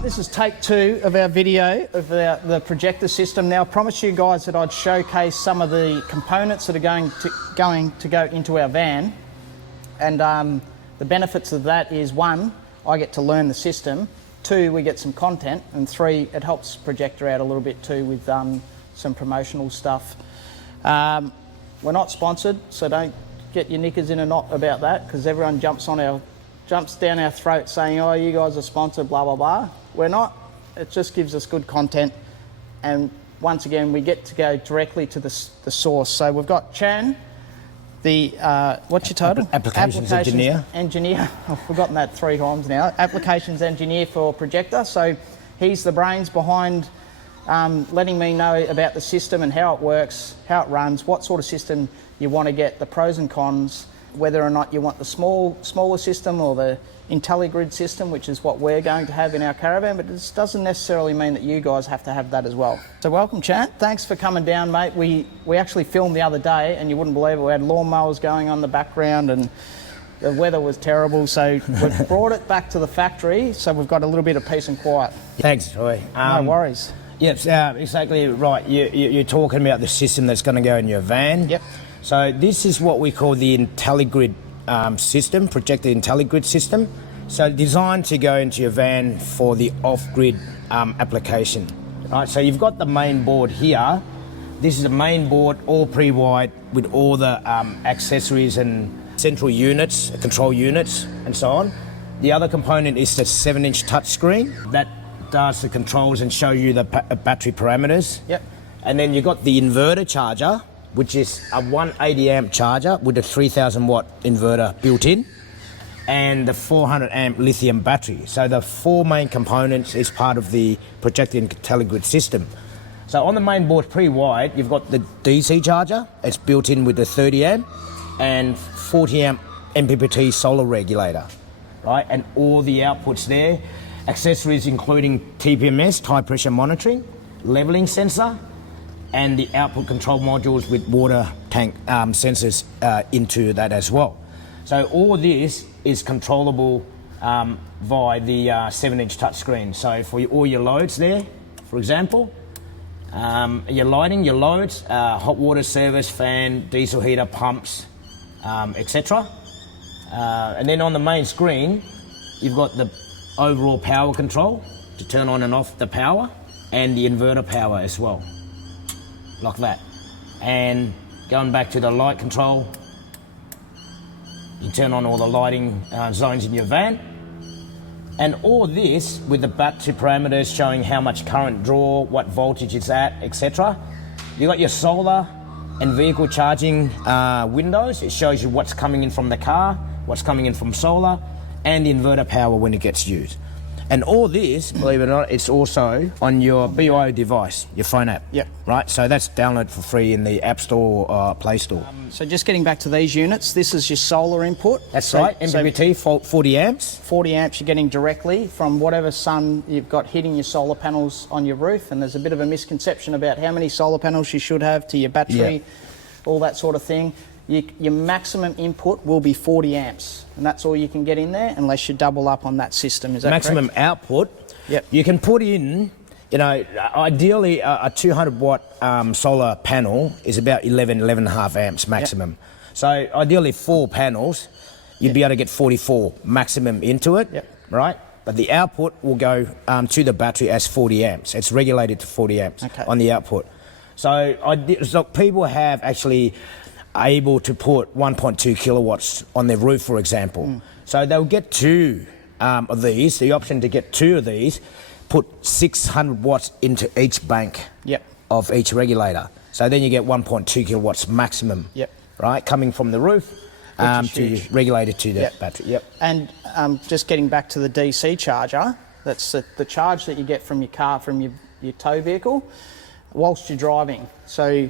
This is take 2 of our video of the projector system. Now, I promised you guys that I'd showcase some of the components that are going to go into our van. And the benefits of that is, 1, I get to learn the system. 2, we get some content. And 3, it helps Projecta out a little bit too with some promotional stuff. We're not sponsored, so don't get your knickers in a knot about that, because everyone jumps down our throat saying, oh, you guys are sponsored, blah, blah, blah. We're not. It just gives us good content. And once again, we get to go directly to the source. So we've got Chan, the, what's your title? Applications Engineer. I've forgotten that 3 times now. Applications Engineer for Projecta. So he's the brains behind letting me know about the system and how it works, how it runs, what sort of system you want to get, the pros and cons, whether or not you want the smaller system or the Intelli-Grid system, which is what we're going to have in our Caravan, but this doesn't necessarily mean that you guys have to have that as well. So welcome, Chan. Thanks for coming down, mate. We actually filmed the other day, and you wouldn't believe it. We had lawnmowers going on in the background, and the weather was terrible, so we've brought it back to the factory, so we've got a little bit of peace and quiet. Thanks, Troy. No worries. Yes, exactly right. You're talking about the system that's going to go in your van. Yep. So this is what we call the Intelli-Grid system, Projecta Intelli-Grid system. So designed to go into your van for the off-grid application. Right, so you've got the main board here. This is a main board, all pre-wired with all the accessories and central units, control units, and so on. The other component is the 7-inch touchscreen that does the controls and show you the battery parameters. Yep. And then you've got the inverter charger, which is a 180 amp charger with a 3000 watt inverter built in, and the 400 amp lithium battery. So the 4 main components is part of the Projecta Intelli-Grid system. So on the main board pre-wired, you've got the DC charger. It's built in with the 30 amp and 40 amp MPPT solar regulator, right? And all the outputs there, accessories including TPMS, tire pressure monitoring, leveling sensor, and the output control modules with water tank sensors into that as well. So all of this is controllable via the 7-inch touchscreen. So for all your loads there, for example, your lighting, your loads, hot water service, fan, diesel heater, pumps, etc. And then on the main screen, you've got the overall power control to turn on and off the power, and the inverter power as well, like that. And going back to the light control, you turn on all the lighting zones in your van. And all this with the battery parameters showing how much current draw, what voltage it's at, etc. You got your solar and vehicle charging windows. It shows you what's coming in from the car, what's coming in from solar, and the inverter power when it gets used. And all this, believe it or not, it's also on your BYO device, your phone app. Yep. Right, so that's download for free in the App Store or Play Store. So just getting back to these units, this is your solar input. That's right, MPPT, 40 amps. 40 amps you're getting directly from whatever sun you've got hitting your solar panels on your roof, and there's a bit of a misconception about how many solar panels you should have to your battery, all that sort of thing. Your maximum input will be 40 amps, and that's all you can get in there unless you double up on that system. Is that maximum correct? Output? Yep. You can put in, you know, ideally a 200 watt solar panel is about 11.5 amps maximum. Yep. So ideally 4 panels, you'd be able to get 44 maximum into it, right? But the output will go to the battery as 40 amps. It's regulated to 40 amps on the output. So people have actually able to put 1.2 kilowatts on their roof, for example. So they'll get 2 of these, the option to get 2 of these, put 600 watts into each bank of each regulator. So then you get 1.2 kilowatts maximum, right, coming from the roof to regulated to the battery. And just getting back to the DC charger, That's the charge that you get from your car, from your tow vehicle, whilst you're driving. So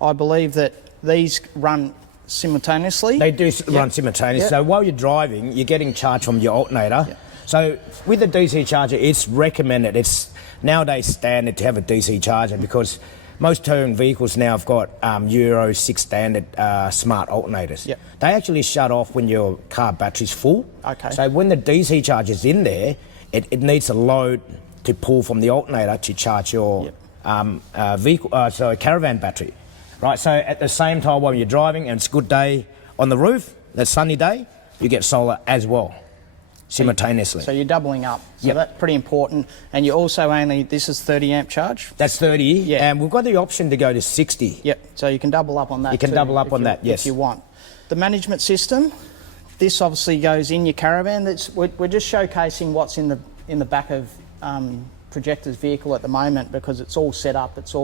I believe that these run simultaneously. They do run simultaneously. So while you're driving, you're getting charged from your alternator. So with the DC charger, it's recommended. It's nowadays standard to have a DC charger because most towing vehicles now have got Euro 6 standard smart alternators. They actually shut off when your car battery's full. So when the DC charger's in there, it needs a load to pull from the alternator to charge your caravan battery. Right, so at the same time while you're driving and it's a good day on the roof, that sunny day, you get solar as well, simultaneously. So you're doubling up. So that's pretty important. And you also this is 30 amp charge? That's 30, and we've got the option to go to 60. So you can double up on that. You can double up on that, yes. If you want. The management system, this obviously goes in your Caravan. We're just showcasing what's in the back of Projecta's vehicle at the moment because it's all set up, it's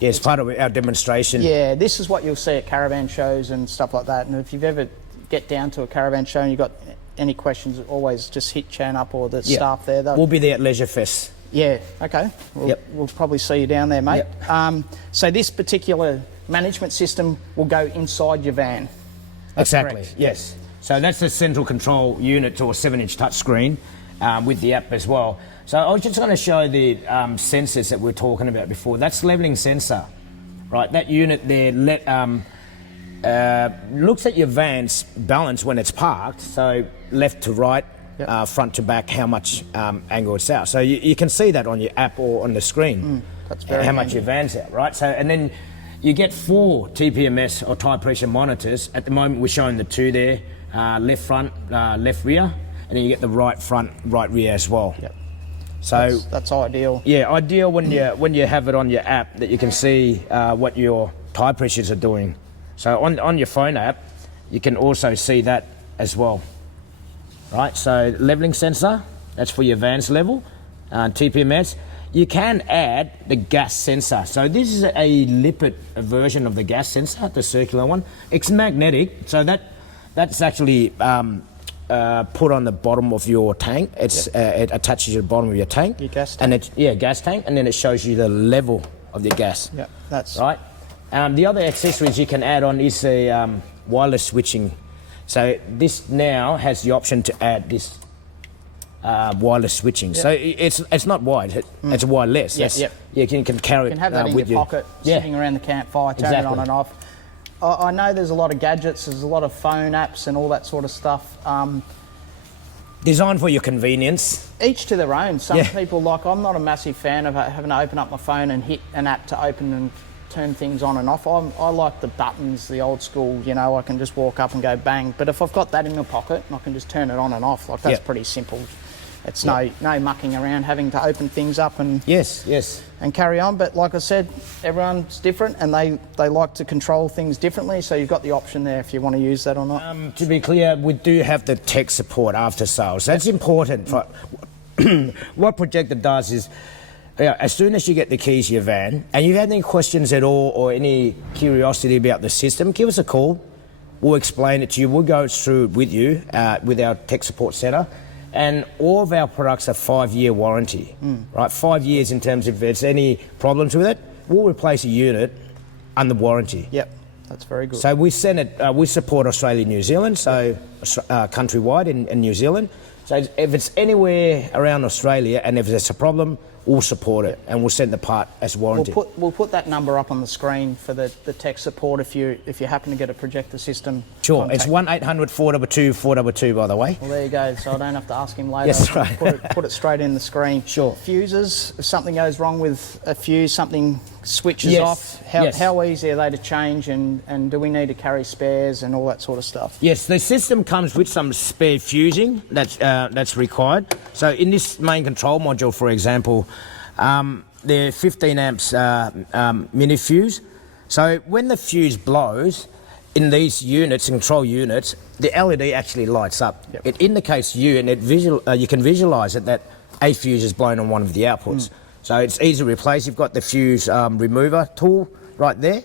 it's part of our demonstration. Yeah, this is what you'll see at caravan shows and stuff like that. And if you've ever get down to a caravan show and you've got any questions, always just hit Chan up or the staff there. We'll be there at Leisure Fest. Yeah, okay. We'll probably see you down there, mate. So this particular management system will go inside your van. Exactly, yes. So that's the central control unit or 7-inch touchscreen with the app as well. So I was just going to show the sensors that we were talking about before. That's leveling sensor, right? That unit there looks at your van's balance when it's parked, so left to right, front to back, how much angle it's out. So you can see that on your app or on the screen, that's very how much your van's out, right? So and then you get 4 TPMS or tire pressure monitors. At the moment we're showing the 2 there, left front, left rear, and then you get the right front, right rear as well. So that's ideal. Yeah, ideal when you have it on your app that you can see what your tire pressures are doing. So on your phone app, you can also see that as well. Right, so leveling sensor, that's for your van's level, TPMS. You can add the gas sensor. So this is a lipid version of the gas sensor, the circular one. It's magnetic, so that's actually put on the bottom of your tank. It attaches to the bottom of your tank. Your gas tank. And gas tank, and then it shows you the level of the gas. That's right. The other accessories you can add on is a wireless switching. So this now has the option to add this wireless switching. So it's not wired, it's wireless. You can carry it. You can have that in your pocket, sitting around the campfire, turn it on and off. I know there's a lot of gadgets, there's a lot of phone apps and all that sort of stuff. Designed for your convenience. Each to their own. Some people, I'm not a massive fan of having to open up my phone and hit an app to open and turn things on and off. I like the buttons, the old school, I can just walk up and go bang. But if I've got that in my pocket, I can just turn it on and off. That's pretty simple. It's no mucking around, having to open things up and and carry on. But like I said, everyone's different and they like to control things differently. So you've got the option there if you want to use that or not. To be clear, we do have the tech support after sales. That's important. What Projecta does is, as soon as you get the keys to your van and you have any questions at all or any curiosity about the system, give us a call. We'll explain it to you. We'll go through it with you with our tech support centre. And all of our products are 5-year warranty, right? 5 years in terms of if there's any problems with it, we'll replace a unit under warranty. That's very good. So we send it. We support Australia, New Zealand, so countrywide in New Zealand. So if it's anywhere around Australia and if there's a problem, we'll support it and we'll send the part as warranty. We'll put that number up on the screen for the tech support if you happen to get a Projecta system. Sure, contact. It's 1-800 422 422, by the way. Well, there you go. So I don't have to ask him later. Yes, right. Put it straight in the screen. Sure. Fuses. If something goes wrong with a fuse, something switches off. How easy are they to change, and do we need to carry spares and all that sort of stuff? Yes, the system comes with some spare fusing that's required. So in this main control module, for example, they're 15 amps mini fuse. So when the fuse blows in these units, control units, the LED actually lights up. It indicates you, and you can visualise it that a fuse is blown on one of the outputs. So it's easy to replace. You've got the fuse remover tool right there.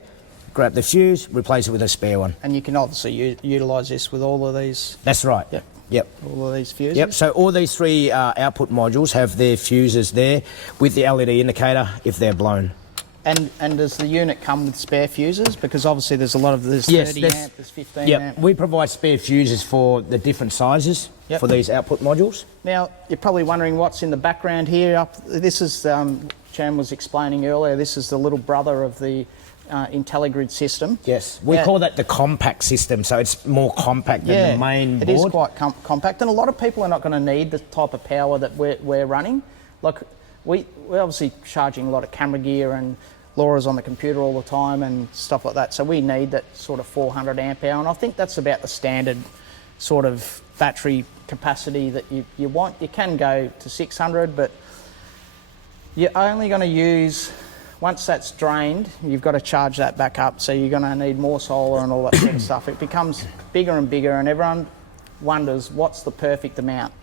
Grab the fuse, replace it with a spare one. And you can obviously utilise this with all of these. That's right. Yep. All of these fuses. Yep, so all these three output modules have their fuses there with the LED indicator if they're blown. And does the unit come with spare fuses? Because obviously there's a lot of, there's 30 amp, there's 15 amp. We provide spare fuses for the different sizes for these output modules. Now, you're probably wondering what's in the background here. This is, Chan was explaining earlier, this is the little brother of the Intelli-Grid system. Yes, we call that the compact system, so it's more compact than the main board. It is quite compact, and a lot of people are not going to need the type of power that we're running. Like, we're obviously charging a lot of camera gear, and Laura's on the computer all the time and stuff like that, so we need that sort of 400 amp hour, and I think that's about the standard sort of battery capacity that you want. You can go to 600, but you're only going to use, once that's drained, you've got to charge that back up, so you're going to need more solar and all that sort of stuff. It becomes bigger and bigger, and everyone wonders what's the perfect amount.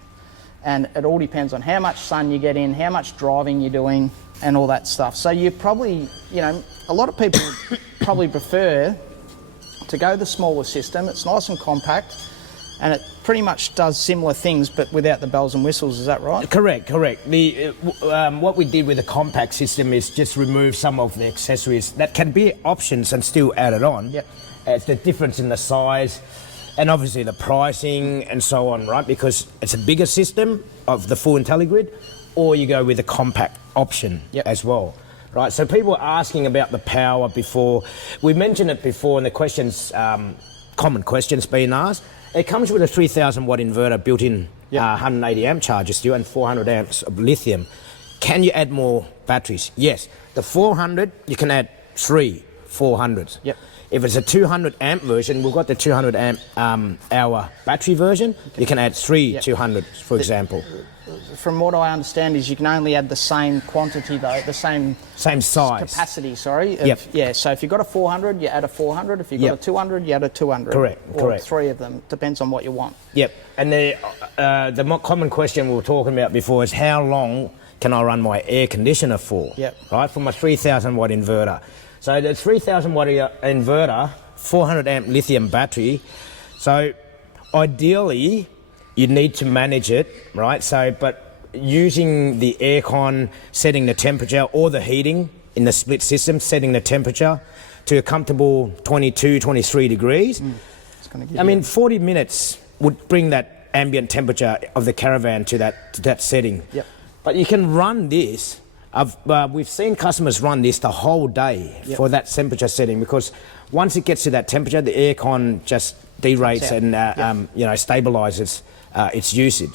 And it all depends on how much sun you get in, how much driving you're doing, and all that stuff. So you probably, you know, a lot of people probably prefer to go the smaller system. It's nice and compact, and it pretty much does similar things, but without the bells and whistles. Is that right? Correct. The what we did with the compact system is just remove some of the accessories that can be options and still added on. Yep. It's the difference in the size, and obviously the pricing and so on, right? Because it's a bigger system of the full Intelli-Grid, or you go with the compact option as well, right? So people were asking about the power before. We mentioned it before in the questions, common questions being asked. It comes with a 3,000 watt inverter built in, 180 amp charger still, and 400 amps of lithium. Can you add more batteries? Yes. The 400, you can add 3 400s. Yep. If it's a 200 amp version, we've got the 200 amp hour battery version. You can add 3 200s, for example. From what I understand is you can only add the same quantity though, the same size. capacity, sorry. Yep. So if you've got a 400, you add a 400. If you've got a 200, you add a 200. Correct. Or 3 of them. Depends on what you want. Yep. And the more common question we were talking about before is how long can I run my air conditioner for? Yep. Right, for my 3,000 watt inverter. So the 3,000 watt inverter, 400 amp lithium battery. So ideally, you need to manage it, right? So, but using the aircon, setting the temperature, or the heating in the split system, setting the temperature to a comfortable 22, 23 degrees. It's gonna give 40 minutes would bring that ambient temperature of the Caravan to that setting. Yep. But you can run this. We've seen customers run this the whole day for that temperature setting, because once it gets to that temperature, the aircon just derates and stabilises its usage.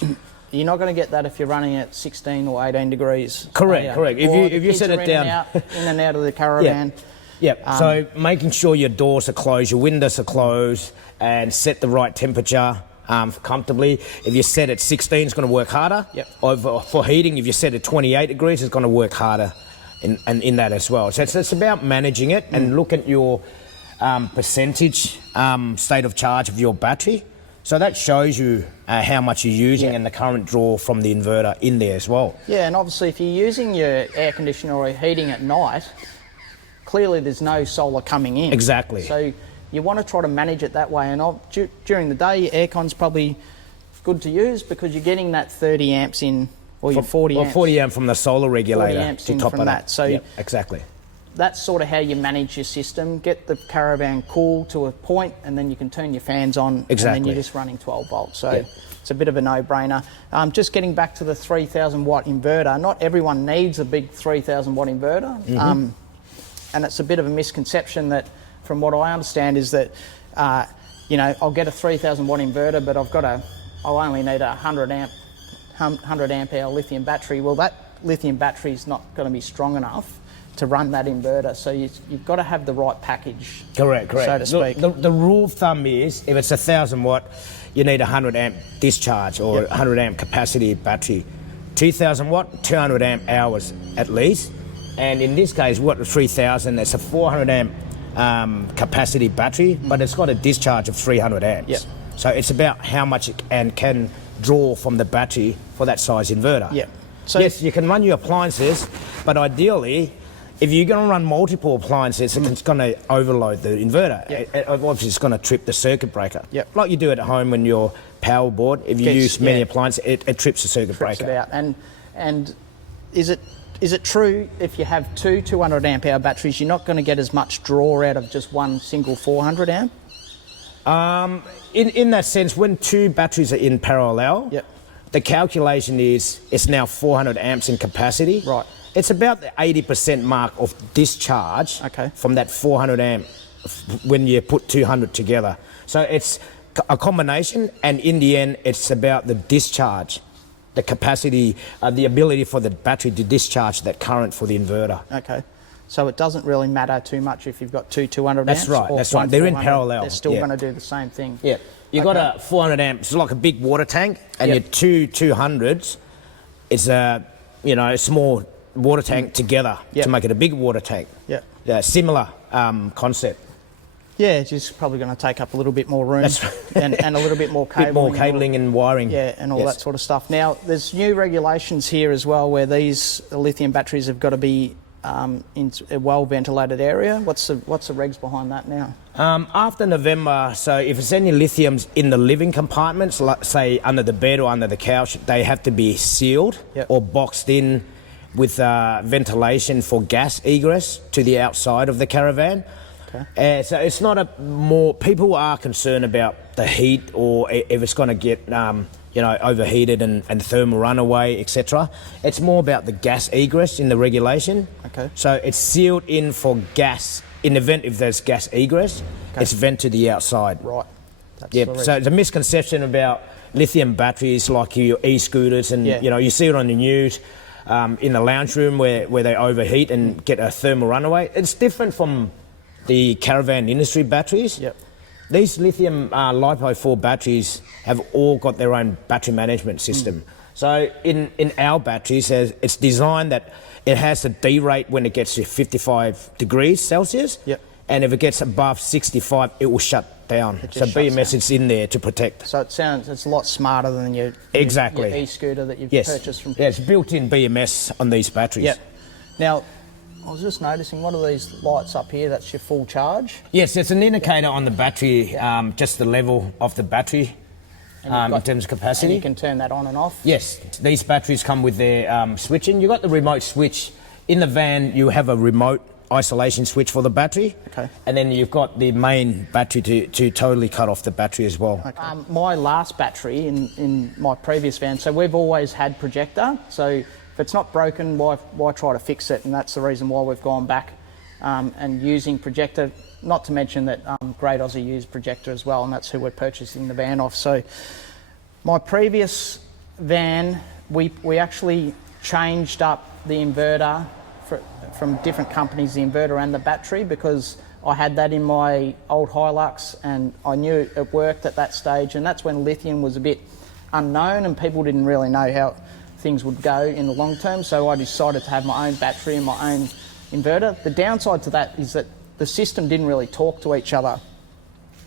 You're not going to get that if you're running at 16 or 18 degrees. Correct. If you set it down in and out of the Caravan. So making sure your doors are closed, your windows are closed, and set the right temperature comfortably. If you set it 16, it's going to work harder. For heating, if you set it 28 degrees, it's going to work harder in that as well. So it's about managing it and look at your percentage state of charge of your battery. So that shows you how much you're using and the current draw from the inverter in there as well. Yeah, and obviously if you're using your air conditioner or heating at night, clearly there's no solar coming in. Exactly. So you want to try to manage it that way, and during the day your aircon's probably good to use because you're getting that 30 amps in, or your 40 amps. 40 amp from the solar regulator 40 amps to in top from of that. So exactly. That's sort of how you manage your system. Get the Caravan cool to a point, and then you can turn your fans on, and then you're just running 12 volts. So it's a bit of a no-brainer. Just getting back to the 3,000 watt inverter, not everyone needs a big 3,000 watt inverter. And it's a bit of a misconception that, from what I understand, is that, I'll get a 3,000 watt inverter, but I'll only need a 100 amp hour lithium battery. Well, that lithium battery is not going to be strong enough to run that inverter, so you've got to have the right package. Correct. So to speak. The rule of thumb is, if it's 1,000 watt, you need a 100 amp discharge or 100 amp capacity battery. 2,000 watt, 200 amp hours at least. And in this case, what the 3,000, it's a 400 amp capacity battery, but it's got a discharge of 300 amps. So it's about how much it can draw from the battery for that size inverter. So yes, you can run your appliances, but ideally, if you're going to run multiple appliances, it's going to overload the inverter. Obviously, it's going to trip the circuit breaker. Like you do at home when you're power board, if you use many appliances, it trips the circuit breaker. It out. And is it true if you have two 200 amp hour batteries, you're not going to get as much draw out of just one single 400 amp? In that sense, when two batteries are in parallel, the calculation is it's now 400 amps in capacity. Right. It's about the 80% mark of discharge from that 400 amp when you put 200 together. So it's a combination, and in the end, it's about the discharge, the capacity, the ability for the battery to discharge that current for the inverter. Okay. So it doesn't really matter too much if you've got two 200 amps. That's right. They're in parallel. They're still going to do the same thing. Yeah. You've got a 400 amp, it's like a big water tank, and your two 200s is a small water tank together to make it a big water tank. Yeah. Similar concept. Yeah, it's just probably going to take up a little bit more room and a little bit more cabling. Bit more cabling and wiring. Yeah, and all that sort of stuff. Now, there's new regulations here as well where these lithium batteries have got to be in a well-ventilated area. What's the regs behind that now? After November, so if it's any lithiums in the living compartments, like say under the bed or under the couch, they have to be sealed or boxed in with ventilation for gas egress to the outside of the caravan. Okay. So it's not people are concerned about the heat or if it's going to get overheated and thermal runaway, etc. It's more about the gas egress in the regulation. Okay. So it's sealed in for gas. In the event if there's gas egress, it's vent to the outside. Right. So it's a misconception about lithium batteries like your e-scooters, and you see it on the news in the lounge room where they overheat and get a thermal runaway. It's different from the caravan industry batteries. These lithium LiPo4 batteries have all got their own battery management system. So in our batteries, it's designed that it has a D rate when it gets to 55 degrees Celsius, and if it gets above 65, it will shut down. So BMS is in there to protect. So it's a lot smarter than your e-scooter that you've purchased from. Yeah, it's built-in BMS on these batteries. Now, I was just noticing, what are these lights up here? That's your full charge? Yes, it's an indicator on the battery, just the level of the battery in terms of capacity. And you can turn that on and off? Yes, these batteries come with their switching. You've got the remote switch. In the van, you have a remote isolation switch for the battery. Okay. And then you've got the main battery to totally cut off the battery as well. Okay. My last battery in my previous van, so we've always had Projecta. So if it's not broken, why try to fix it? And that's the reason why we've gone back and using Projecta. Not to mention that Great Aussie use Projecta as well, and that's who we're purchasing the van off. So my previous van, we actually changed up the inverter from different companies, the inverter and the battery, because I had that in my old Hilux and I knew it worked at that stage, and that's when lithium was a bit unknown and people didn't really know how things would go in the long term. So I decided to have my own battery and my own inverter. The downside to that is that the system didn't really talk to each other,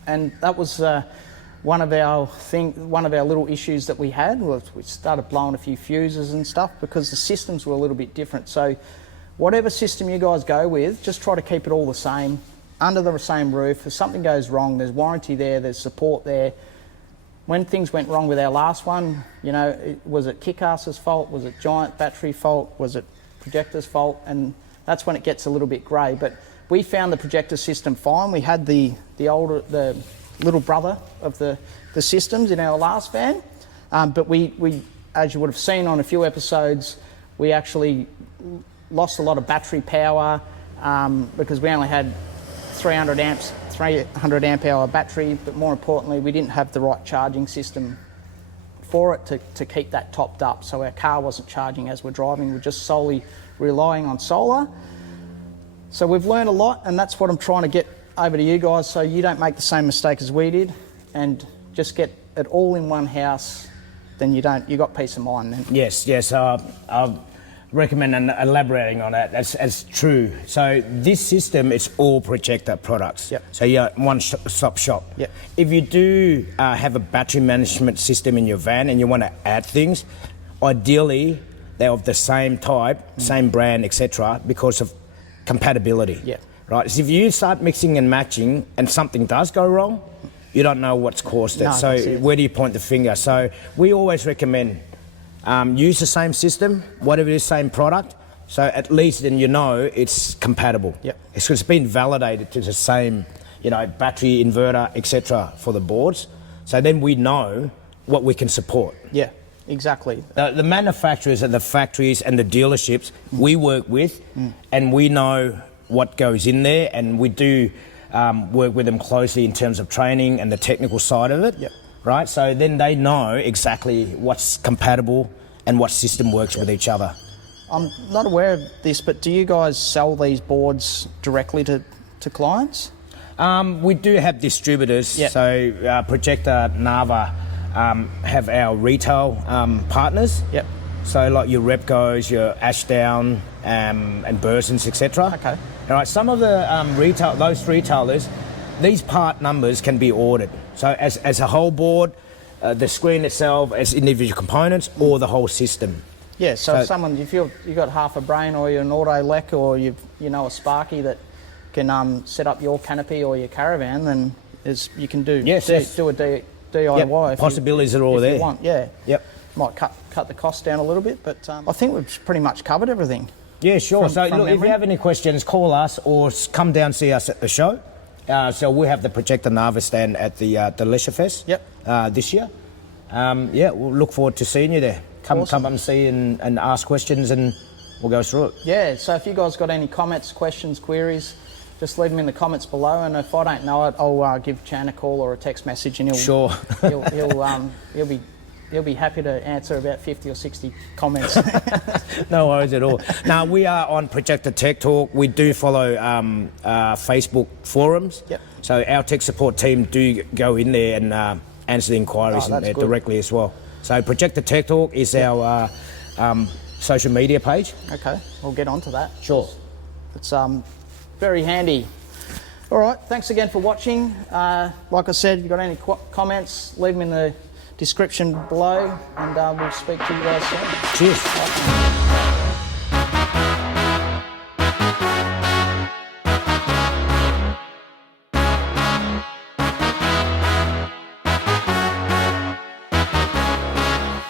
and that was one of our little issues that we had. We started blowing a few fuses and stuff because the systems were a little bit different. So whatever system you guys go with, just try to keep it all the same, under the same roof. If something goes wrong, there's warranty there, there's support there. When things went wrong with our last one, was it Kickass's fault? Was it Giant battery fault? Was it Projecta's fault? And that's when it gets a little bit grey. But we found the Projecta system fine. We had the little brother of the systems in our last van, but we, as you would have seen on a few episodes, we actually lost a lot of battery power because we only had 300 amp hour battery, but more importantly, we didn't have the right charging system for it to keep that topped up. So our car wasn't charging as we're driving, we're just solely relying on solar. So we've learned a lot, and that's what I'm trying to get over to you guys, so you don't make the same mistake as we did and just get it all in one house. Then you got peace of mind then. Yes. I recommend elaborating on that. That's true. So this system, it's all Projecta products. So you're one-stop shop. If you do have a battery management system in your van and you want to add things, ideally they're of the same type, same brand, etc., because of compatibility. Right. So if you start mixing and matching and something does go wrong, you don't know what's caused it. No, So that's it. where do you point the finger? So we always recommend use the same system, whatever it is, same product. So at least then you know it's compatible. Yep. It's been validated to the same, you know, battery, inverter, etc. for the boards. So then we know what we can support. Yeah, exactly. The manufacturers and the factories and the dealerships we work with, and we know what goes in there, and we do work with them closely in terms of training and the technical side of it. Yep. Right, so then they know exactly what's compatible and what system works with each other. I'm not aware of this, but do you guys sell these boards directly to clients? We do have distributors. Yep. So Projecta Nava have our retail partners. Yep. So like your Repcos, your Ashdown, and Bursons, etc. Okay. All right. Some of the those retailers, these part numbers can be ordered. So as a whole board, the screen itself, as individual components, or the whole system. Yeah. So if you've got half a brain, or you're an auto lec, or you know a Sparky that can set up your canopy or your Caravan, then you can do Yes. do a DIY. Yep. Possibilities are all if there. You want, yeah. Yep. Might cut the cost down a little bit, but I think we've pretty much covered everything. Yeah, sure. From Look, if memory. you have any questions, call us or come down see us at the show. So we have the Projecta Nava stand at the Leisure Fest. Yep. This year. We'll look forward to seeing you there. Come up and see and ask questions, and we'll go through it. Yeah. So if you guys got any comments, questions, queries, just leave them in the comments below. And if I don't know it, I'll give Chan a call or a text message, and he'll be happy to answer about 50 or 60 comments. No worries at all. Now, we are on Projecta Tech Talk. We do follow Facebook forums. Yep. So our tech support team do go in there and answer the inquiries in there good. directly as well. So Projecta Tech Talk is our social media page. Okay, we'll get onto that. Sure. It's very handy. All right, thanks again for watching. Like I said, if you've got any comments, leave them in the description below, and we'll speak to you guys soon. Cheers.